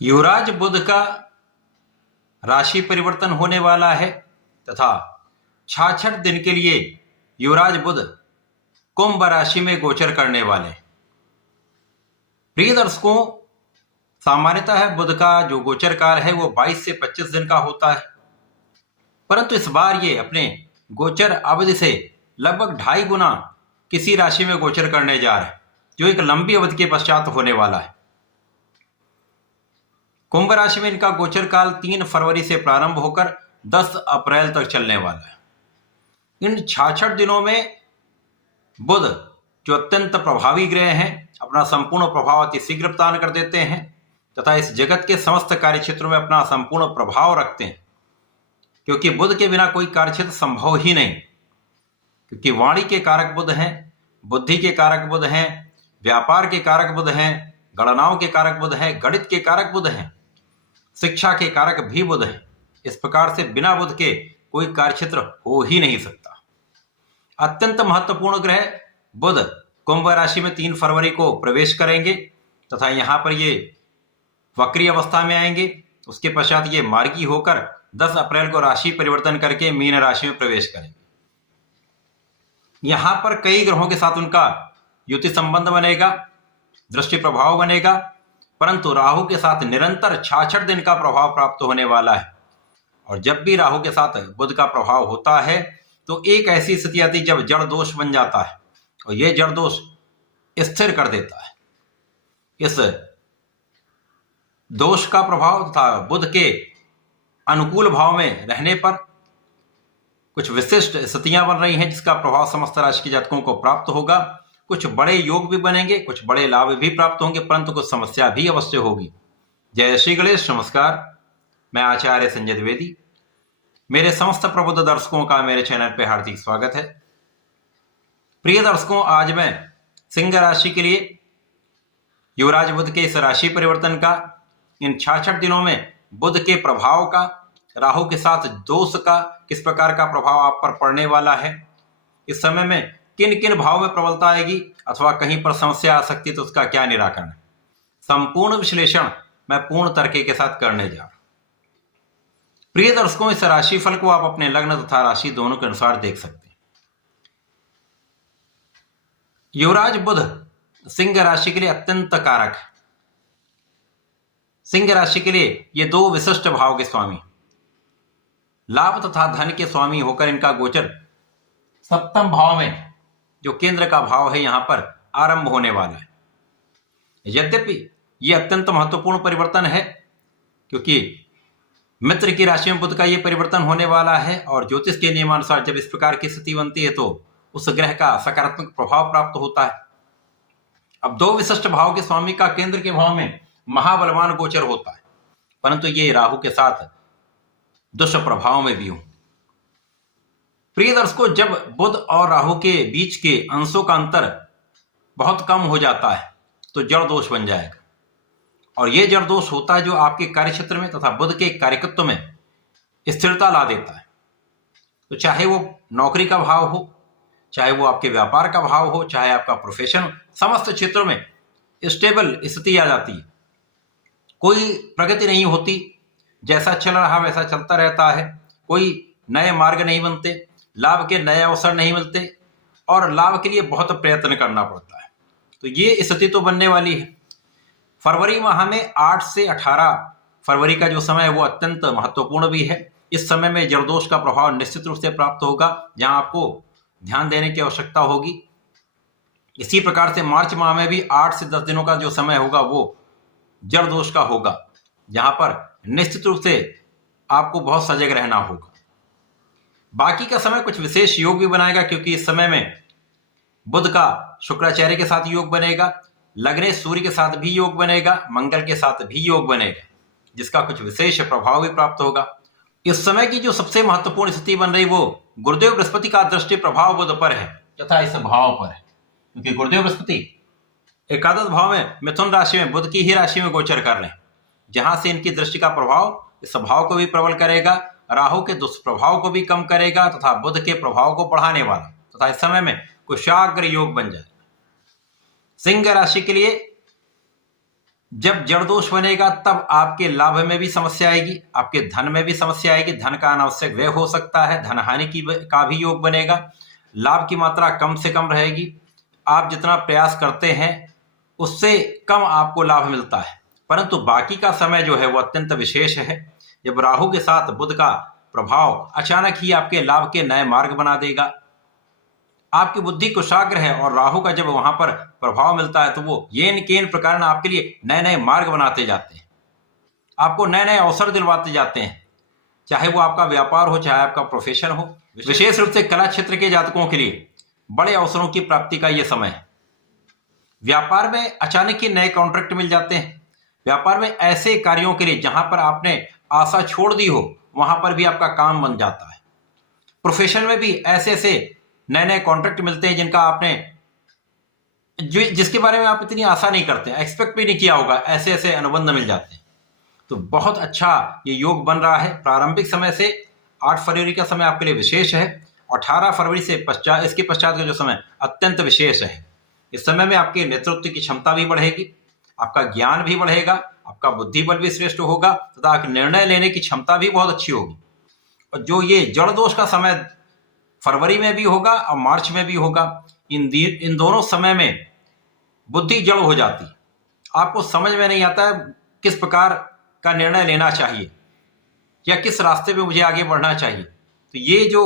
युवराज बुध का राशि परिवर्तन होने वाला है तथा 66 दिन के लिए युवराज बुध कुंभ राशि में गोचर करने वाले। प्रिय दर्शकों, सामान्यतः है बुध का जो गोचर काल है वो 22 से 25 दिन का होता है, परंतु इस बार ये अपने गोचर अवधि से लगभग 2.5 गुना किसी राशि में गोचर करने जा रहा है, जो एक लंबी अवधि के पश्चात होने वाला है। कुंभ राशि में इनका गोचर काल 3 फरवरी से प्रारंभ होकर 10 अप्रैल तक चलने वाला है। इन 66 दिनों में बुध, जो अत्यंत प्रभावी ग्रह हैं, अपना संपूर्ण प्रभाव अति शीघ्र प्रदान कर देते हैं तथा इस जगत के समस्त कार्य क्षेत्रों में अपना संपूर्ण प्रभाव रखते हैं, क्योंकि बुध के बिना कोई कार्यक्षेत्र संभव ही नहीं। क्योंकि वाणी के कारक बुध हैं, बुद्धि के कारक बुध हैं, व्यापार के कारक बुध हैं, गणनाओं के कारक बुध हैं, गणित के कारक बुध हैं, शिक्षा के कारक भी बुध हैं। इस प्रकार से बिना बुध के कोई कार्यक्षेत्र हो ही नहीं सकता। अत्यंत महत्वपूर्ण ग्रह बुध कुंभ राशि में 3 फरवरी को प्रवेश करेंगे तथा यहाँ पर ये वक्री अवस्था में आएंगे। उसके पश्चात ये मार्गी होकर 10 अप्रैल को राशि परिवर्तन करके मीन राशि में प्रवेश करेंगे। यहाँ पर कई ग्रहों के साथ उनका युति संबंध बनेगा, दृष्टि प्रभाव बनेगा, परंतु राहु के साथ निरंतर 66 दिन का प्रभाव प्राप्त होने वाला है। और जब भी राहु के साथ बुध का प्रभाव होता है तो एक ऐसी स्थिति आती है जब जड़ दोष बन जाता है और यह जड़ दोष स्थिर कर देता है। इस दोष का प्रभाव तथा बुध के अनुकूल भाव में रहने पर कुछ विशिष्ट स्थितियां बन रही हैं, जिसका प्रभाव समस्त राशि के जातकों को प्राप्त होगा। कुछ बड़े योग भी बनेंगे, कुछ बड़े लाभ भी प्राप्त होंगे, परंतु कुछ समस्या भी अवश्य होगी। जय श्री गणेश। नमस्कार, मैं आचार्य संजय द्विवेदी। मेरे समस्त प्रबुद्ध दर्शकों का मेरे चैनल पे हार्दिक स्वागत है। प्रिय दर्शकों, आज मैं सिंह राशि के लिए युवराज बुध के इस राशि परिवर्तन का, इन 66 दिनों में बुध के प्रभाव का, राहु के साथ दोष का किस प्रकार का प्रभाव आप पर पड़ने वाला है, इस समय में किन किन भाव में प्रबलता आएगी अथवा कहीं पर समस्या आ सकती है तो उसका क्या निराकरण है, संपूर्ण विश्लेषण मैं पूर्ण तर्क के साथ करने जा रहा हूं। प्रिय दर्शकों, इस राशि फल को आप अपने लग्न तथा राशि दोनों के अनुसार देख सकते हैं। युवराज बुध सिंह राशि के लिए अत्यंत कारक है। सिंह राशि के लिए ये 2 विशिष्ट भाव के स्वामी, लाभ तथा धन के स्वामी होकर इनका गोचर 7वें भाव में, जो केंद्र का भाव है, यहां पर आरंभ होने वाला है। यद्यपि यह अत्यंत महत्वपूर्ण परिवर्तन है, क्योंकि मित्र की राशि में बुध का यह परिवर्तन होने वाला है और ज्योतिष के नियमानुसार जब इस प्रकार की स्थिति बनती है तो उस ग्रह का सकारात्मक प्रभाव प्राप्त होता है। अब 2 विशिष्ट भाव के स्वामी का केंद्र के भाव में महाबलवान गोचर होता है, परंतु ये राहु के साथ दुष्प्रभाव में भी हो। प्रिय दर्शकों, जब बुध और राहु के बीच के अंशों का अंतर बहुत कम हो जाता है तो जड़ दोष बन जाएगा, और यह जड़ दोष होता है जो आपके कार्यक्षेत्र में तथा बुध के कार्यकत्व में स्थिरता ला देता है। तो चाहे वो नौकरी का भाव हो, चाहे वो आपके व्यापार का भाव हो, चाहे आपका प्रोफेशन, समस्त क्षेत्रों में स्टेबल स्थिति आ जाती है। कोई प्रगति नहीं होती, जैसा चल रहा वैसा चलता रहता है, कोई नए मार्ग नहीं बनते, लाभ के नए अवसर नहीं मिलते और लाभ के लिए बहुत प्रयत्न करना पड़ता है। तो ये स्थिति तो बनने वाली है। फरवरी माह में 8 से 18 फरवरी का जो समय है वो अत्यंत महत्वपूर्ण भी है। इस समय में जड़दोष का प्रभाव निश्चित रूप से प्राप्त होगा, जहां आपको ध्यान देने की आवश्यकता होगी। इसी प्रकार से मार्च माह में भी 8 से 10 दिनों का जो समय होगा वो जड़ दोष का होगा, जहां पर निश्चित रूप से आपको बहुत सजग रहना होगा। बाकी का समय कुछ विशेष योग भी बनाएगा, क्योंकि इस समय में बुध का शुक्राचार्य के साथ योग बनेगा, लग्ने सूर्य के साथ भी योग बनेगा, मंगल के साथ भी योग बनेगा, जिसका कुछ विशेष प्रभाव भी प्राप्त होगा। इस समय की जो सबसे महत्वपूर्ण स्थिति बन रही वो गुरुदेव बृहस्पति का दृष्टि प्रभाव बुध पर है तथा इस भाव पर है, क्योंकि गुरुदेव बृहस्पति एकादश भाव में मिथुन राशि में बुध की ही राशि में गोचर कर रहे हैं, जहां से इनकी दृष्टि का प्रभाव इस भाव को भी प्रबल करेगा, राहु के दुष्प्रभाव को भी कम करेगा तथा बुध के प्रभाव को बढ़ाने वाला तथा इस समय में कुशाग्र योग बन जाएगा। सिंह राशि के लिए जब जड़ दोष बनेगा तब आपके लाभ में भी समस्या आएगी, आपके धन में भी समस्या आएगी, धन का अनावश्यक व्यय हो सकता है, धन हानि का भी योग बनेगा, लाभ की मात्रा कम से कम रहेगी, आप जितना प्रयास करते हैं उससे कम आपको लाभ मिलता है। परंतु बाकी का समय जो है वो अत्यंत विशेष है। जब राहु के साथ बुध का प्रभाव अचानक ही आपके लाभ के नए मार्ग बना देगा। आपकी बुद्धि कुशाग्र है और राहु का जब वहां पर प्रभाव मिलता है तो वो येन केन प्रकार आपके लिए नए नए मार्ग बनाते जाते हैं, आपको नए नए अवसर दिलवाते जाते हैं, चाहे वो आपका व्यापार हो, चाहे आपका प्रोफेशन हो। विशेष रूप से कला क्षेत्र के जातकों के लिए बड़े अवसरों की प्राप्ति का यह समय है। व्यापार में अचानक ही नए कॉन्ट्रैक्ट मिल जाते हैं। व्यापार में ऐसे कार्यों के लिए जहां पर आपने आशा छोड़ दी हो वहां पर भी आपका काम बन जाता है। प्रोफेशन में भी ऐसे ऐसे नए नए कॉन्ट्रैक्ट मिलते हैं जिनका आपने जिसके बारे में आप इतनी आशा नहीं करते, एक्सपेक्ट भी नहीं किया होगा, ऐसे ऐसे अनुबंध मिल जाते हैं। तो बहुत अच्छा ये योग बन रहा है। प्रारंभिक समय से 8 फरवरी का समय आपके लिए विशेष है, 18 फरवरी से पश्चात इसके पश्चात का जो समय अत्यंत विशेष है। इस समय में आपके नेतृत्व की क्षमता भी बढ़ेगी, आपका ज्ञान भी बढ़ेगा, आपका बुद्धि बल भी श्रेष्ठ होगा तथा निर्णय लेने की क्षमता भी बहुत अच्छी होगी। और जो ये जड़ दोष का समय फरवरी में भी होगा और मार्च में भी होगा, इन दोनों समय में बुद्धि जड़ हो जाती, आपको समझ में नहीं आता है किस प्रकार का निर्णय लेना चाहिए या किस रास्ते पे मुझे आगे बढ़ना चाहिए। तो ये जो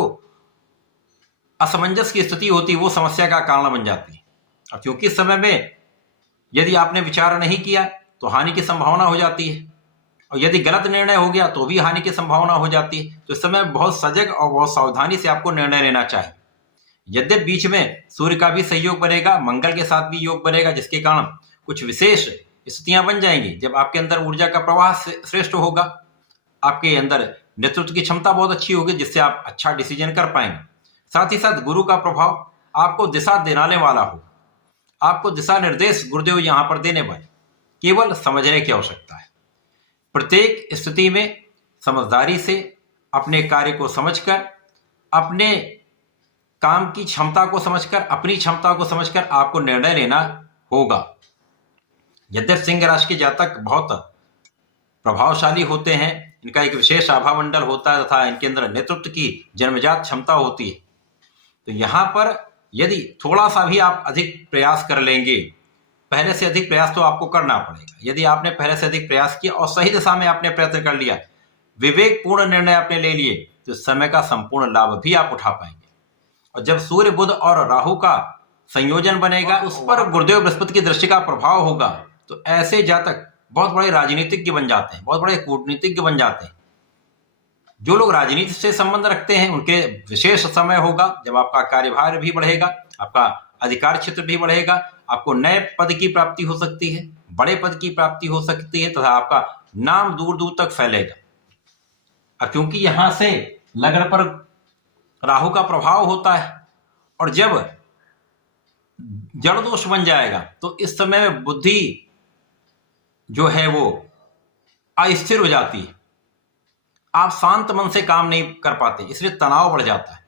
असमंजस की स्थिति होती है वो समस्या का कारण बन जाती है। और क्योंकि इस समय में यदि आपने विचार नहीं किया तो हानि की संभावना हो जाती है, और यदि गलत निर्णय हो गया तो भी हानि की संभावना हो जाती है। तो इस समय बहुत सजग और बहुत सावधानी से आपको निर्णय लेना चाहिए। यद्यपि बीच में सूर्य का भी सहयोग बनेगा, मंगल के साथ भी योग बनेगा, जिसके कारण कुछ विशेष स्थितियां बन जाएंगी। जब आपके अंदर ऊर्जा का प्रवाह श्रेष्ठ होगा, आपके अंदर नेतृत्व की क्षमता बहुत अच्छी होगी, जिससे आप अच्छा डिसीजन कर पाएंगे। साथ ही साथ गुरु का प्रभाव आपको दिशा दिलाने वाला हो, आपको दिशा निर्देश गुरुदेव यहां पर देने वाले, केवल समझने की आवश्यकता है। प्रत्येक स्थिति में समझदारी से अपने कार्य को समझकर, अपने काम की क्षमता को समझकर, अपनी क्षमता को समझकर आपको निर्णय लेना होगा। यद्यपि सिंह राशि के जातक बहुत प्रभावशाली होते हैं, इनका एक विशेष आभा मंडल होता है तथा इनके अंदर नेतृत्व की जन्मजात क्षमता होती है। तो यहां पर यदि थोड़ा सा भी आप अधिक प्रयास कर लेंगे, पहले से अधिक प्रयास तो आपको करना पड़ेगा। यदि आपने पहले से अधिक प्रयास किया और सही दिशा में आपने प्रयत्न कर लिया, विवेकपूर्ण निर्णय आपने ले लिए, तो समय का संपूर्ण लाभ भी आप उठा पाएंगे। और जब सूर्य बुध और राहु का संयोजन बनेगा, उस पर गुरुदेव बृहस्पति की दृष्टि का प्रभाव होगा, तो ऐसे जातक बहुत बड़े राजनीतिज्ञ बन जाते हैं, बहुत बड़े कूटनीतिज्ञ बन जाते हैं। जो लोग राजनीति से संबंध रखते हैं उनके विशेष समय होगा जब आपका कार्यभार भी बढ़ेगा, आपका अधिकार क्षेत्र भी बढ़ेगा, आपको नए पद की प्राप्ति हो सकती है, बड़े पद की प्राप्ति हो सकती है तथा आपका नाम दूर दूर तक फैलेगा। और क्योंकि यहां से लग्न पर राहु का प्रभाव होता है और जब जड़ दोष बन जाएगा तो इस समय में बुद्धि जो है वो अस्थिर हो जाती है, आप शांत मन से काम नहीं कर पाते, इसलिए तनाव बढ़ जाता है।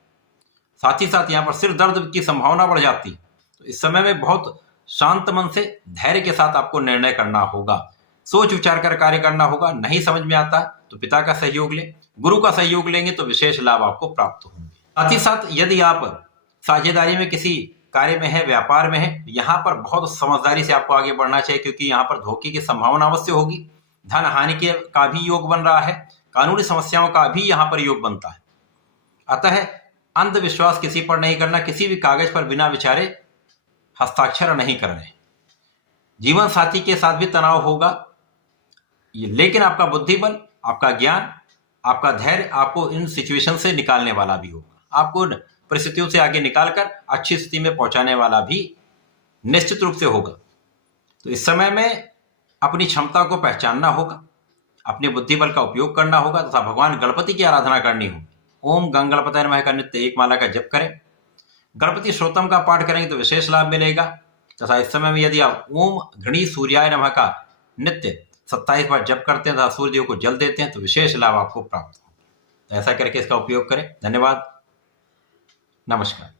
साथ ही साथ यहाँ पर सिर दर्द की संभावना बढ़ जाती है। तो इस समय में बहुत शांत मन से धैर्य के साथ आपको निर्णय करना होगा, सोच विचार कर कार्य करना होगा। नहीं समझ में आता तो पिता का सहयोग लें, गुरु का सहयोग लेंगे तो विशेष लाभ आपको प्राप्त होंगे। साथ ही साथ यदि आप साझेदारी में किसी कार्य में है, व्यापार में है, यहाँ पर बहुत समझदारी से आपको आगे बढ़ना चाहिए, क्योंकि यहाँ पर धोखे की संभावना अवश्य होगी। धन हानि के का भी योग बन रहा है, कानूनी समस्याओं का भी यहाँ पर योग बनता है। अतः अंधविश्वास किसी पर नहीं करना, किसी भी कागज पर बिना विचारे हस्ताक्षर नहीं करने। जीवन साथी के साथ भी तनाव होगा, लेकिन आपका बुद्धि बल, आपका ज्ञान, आपका धैर्य आपको इन सिचुएशन से निकालने वाला भी होगा, आपको परिस्थितियों से आगे निकालकर अच्छी स्थिति में पहुंचाने वाला भी निश्चित रूप से होगा। तो इस समय में अपनी क्षमता को पहचानना होगा, अपने बुद्धि बल का उपयोग करना होगा तथा भगवान गणपति की आराधना करनी होगी। ओम गंग गणपतये नमः का नित्य 1 माला का जप करें, गणपति श्रोतम का पाठ करेंगे तो विशेष लाभ मिलेगा। तथा इस समय में यदि आप ओम घृणी सूर्याय नमः का नित्य 27 बार जप करते हैं तथा सूर्यदेव को जल देते हैं तो विशेष लाभ आपको प्राप्त होगा। तो ऐसा करके इसका उपयोग करें। धन्यवाद, नमस्कार।